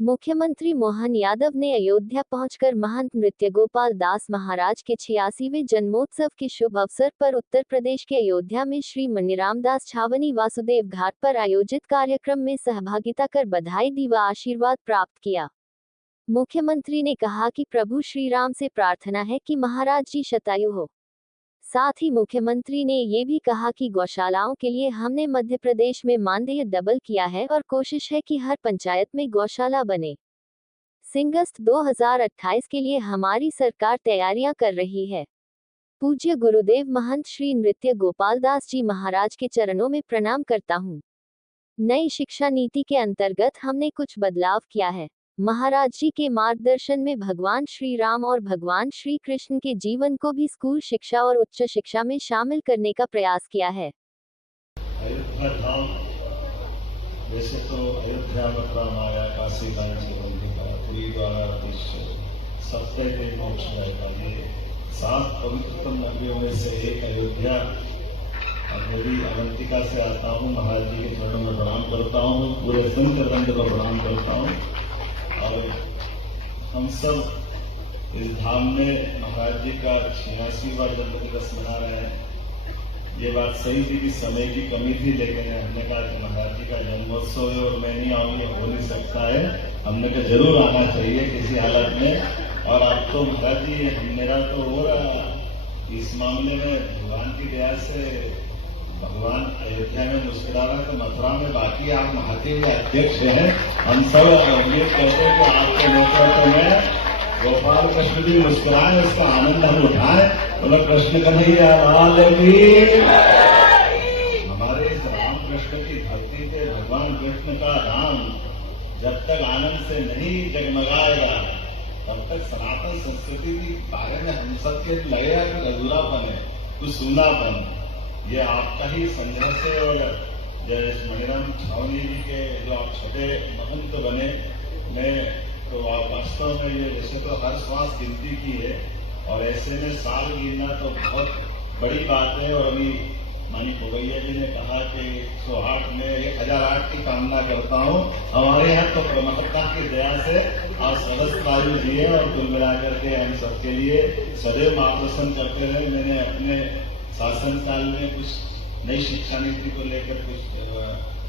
मुख्यमंत्री मोहन यादव ने अयोध्या पहुंचकर महंत नृत्य गोपाल दास महाराज के 86वें जन्मोत्सव के शुभ अवसर पर उत्तर प्रदेश के अयोध्या में श्री मनीरामदास छावनी वासुदेव घाट पर आयोजित कार्यक्रम में सहभागिता कर बधाई दी व आशीर्वाद प्राप्त किया। मुख्यमंत्री ने कहा कि प्रभु श्री राम से प्रार्थना है कि महाराज जी शतायु हो। साथ ही मुख्यमंत्री ने ये भी कहा कि गौशालाओं के लिए हमने मध्य प्रदेश में मानदेय डबल किया है और कोशिश है कि हर पंचायत में गौशाला बने। सिंगस्त 2028 के लिए हमारी सरकार तैयारियां कर रही है। पूज्य गुरुदेव महंत श्री नृत्य गोपाल दास जी महाराज के चरणों में प्रणाम करता हूँ। नई शिक्षा नीति के अंतर्गत हमने कुछ बदलाव किया है। महाराज जी के मार्गदर्शन में भगवान श्री राम और भगवान श्री कृष्ण के जीवन को भी स्कूल शिक्षा और उच्च शिक्षा में शामिल करने का प्रयास किया है। अयोध्या धाम वैसे तो अयोध्या मथुरा माया काशी कांची द्वारा सत्य मोक्ष ये 7 पवित्रतम नगरियों में से एक अयोध्या। मेरी अवंतिका से आता हूँ, महाराज जी के चरणों में प्रणाम करता हूँ, पूरे संत वृंद को प्रणाम करता हूँ। और हम सब इस धाम में महाराज जी का 86वां जन्म दिवस मना रहे हैं। ये बात सही थी कि समय की कमी थी, लेकिन हमने कहा कि महाराज जी का जन्मोत्सव है और मैं नहीं आऊंगी, हो नहीं सकता है। हमने कहा जरूर आना चाहिए किसी हालत में। और अब तो महाराज जी मेरा तो हो रहा इस मामले में भगवान की दया से भगवान अयोध्या में मुस्कुरा रहा है, तो मथुरा में बाकी आप वहां के भी अध्यक्ष हैं। हम सब उम्मीद करते हैं कि आपके नेतृत्व में गोपाल कृष्ण जी मुस्कुराए, उसका आनंद हम उठाए। बोलो कृष्ण कन्हैया लाल की। हमारे इस राम कृष्ण की धरती पे भगवान कृष्ण का राम जब तक आनंद से नहीं जगमगाएगा, तब तक सनातन संस्कृति के बारे में हम सबके लगेगा कि अधूरापन है, कुछ सूनापन। ये आपका ही संघर्ष है। और जय मनीराम छावनी जी के जो आप छोटे महंत बने, मैं तो वास्तव में ये वैसे तो हर श्वास गिनती की है, और ऐसे में साल गिनना तो बहुत बड़ी बात है। और अभी मानी भोगैया जी ने कहा कि 108 में 1008 की कामना करता हूँ। हमारे यहाँ तो परमात्मा की दया से आप सहस्त्र आयु जिए और कुल मिलाकर के हम सबके लिए सदैव मार्गदर्शन करते रहे। मैंने अपने शासन काल में कुछ नई शिक्षा नीति को लेकर कुछ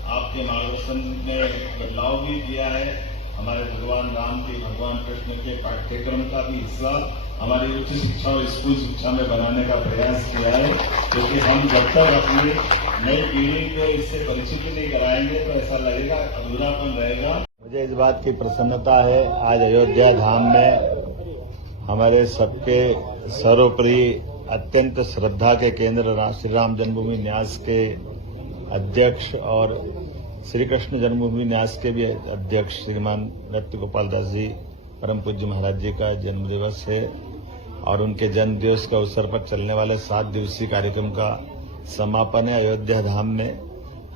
आपके मार्गदर्शन में बदलाव भी किया है। हमारे भगवान राम की, भगवान कृष्ण के पाठ्यक्रम का भी हिस्सा हमारी उच्च शिक्षा और स्कूल शिक्षा में बनाने का प्रयास किया है, क्योंकि हम जब तक अपनी नई पीढ़ी को इससे परिचित नहीं कराएंगे तो ऐसा लगेगा अधूरापन रहेगा। मुझे इस बात की प्रसन्नता है, आज अयोध्या धाम में हमारे सबके सर्वोपरि अत्यंत श्रद्धा के केंद्र श्री राम जन्मभूमि न्यास के अध्यक्ष और श्री कृष्ण जन्मभूमि न्यास के भी अध्यक्ष श्रीमान नृत्य गोपाल दास जी परम पूज्य महाराज जी का जन्म दिवस है। और उनके जन्म दिवस के अवसर पर चलने वाले 7 दिवसीय कार्यक्रम का समापन है अयोध्या धाम में।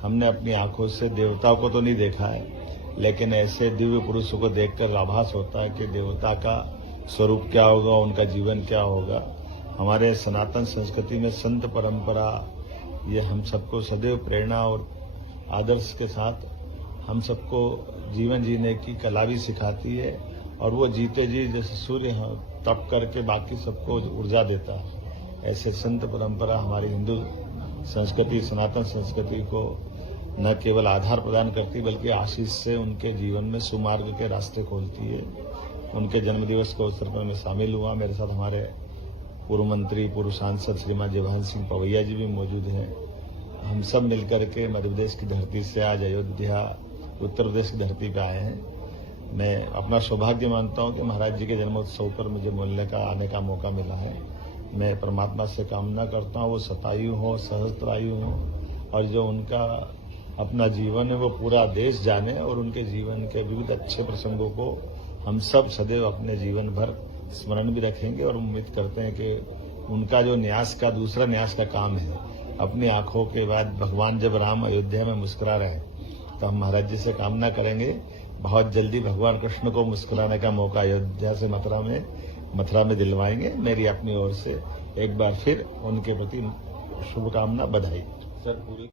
हमने अपनी आंखों से देवताओं को तो नहीं देखा है, लेकिन ऐसे दिव्य पुरुषों को देखकर आभास होता है कि देवता का स्वरूप क्या होगा, उनका जीवन क्या होगा। हमारे सनातन संस्कृति में संत परंपरा ये हम सबको सदैव प्रेरणा और आदर्श के साथ हम सबको जीवन जीने की कला भी सिखाती है। और वो जीते जी जैसे सूर्य तप करके बाकी सबको ऊर्जा देता है, ऐसे संत परंपरा हमारी हिंदू संस्कृति, सनातन संस्कृति को न केवल आधार प्रदान करती बल्कि आशीष से उनके जीवन में सुमार्ग के रास्ते खोलती है। उनके जन्मदिवस के अवसर पर मैं शामिल हुआ। मेरे साथ हमारे पूर्व मंत्री, पूर्व सांसद श्रीमान जयभान सिंह पवैया जी भी मौजूद हैं। हम सब मिलकर के मध्य प्रदेश की धरती से आज अयोध्या उत्तर प्रदेश की धरती पे आए हैं। मैं अपना सौभाग्य मानता हूं कि महाराज जी के जन्मोत्सव पर मुझे आने का मौका मिला है। मैं परमात्मा से कामना करता हूं वो शतायु हो, सहस्त्रायु हो, और जो उनका अपना जीवन है वो पूरा देश जाने, और उनके जीवन के विविध अच्छे प्रसंगों को हम सब सदैव अपने जीवन भर स्मरण भी रखेंगे। और उम्मीद करते हैं कि उनका जो दूसरा न्यास का काम है, अपनी आंखों के बाद भगवान जब राम अयोध्या में मुस्कुरा रहे हैं, तो हम महाराज जी से कामना करेंगे बहुत जल्दी भगवान कृष्ण को मुस्कुराने का मौका अयोध्या से मथुरा में दिलवाएंगे। मेरी अपनी ओर से एक बार फिर उनके प्रति शुभकामना, बधाई। सर पूरी